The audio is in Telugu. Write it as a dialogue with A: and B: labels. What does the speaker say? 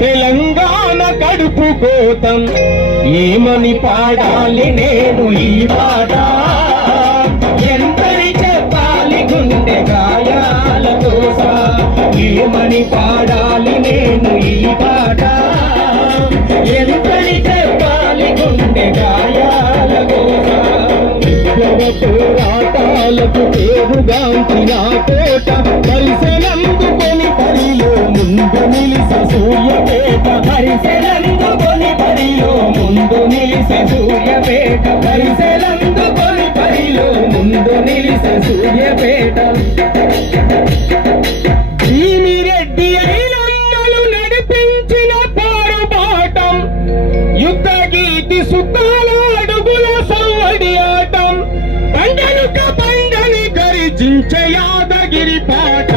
A: తెలంగాణ కడుపు కోతం. ఏమని పాడాలి నేను ఈ పాట. ఎంతని చెప్పాలి గుండె గాయాలతో ఏమని పాడాలి నేను ఈ పాట. ఎంతని చెప్పాలి గుండె గాయాల కోస విప్లవ పోరాటాలకు పేరుగాంచిన కోట. పరిసరందుకొని పరిలో ముందు నిలిచి నిలిసే సూర్యపేట పరిసరందుకొని పరిలో ముందు నిలిసే సూర్యపేట. భీమిరెడ్డి నడిపించిన పారుబాటం యుద్ధ గీతి అడుగుల సవ్వడి ఆటం పండనుక పండని గరిజించ యాదగిరి పాట.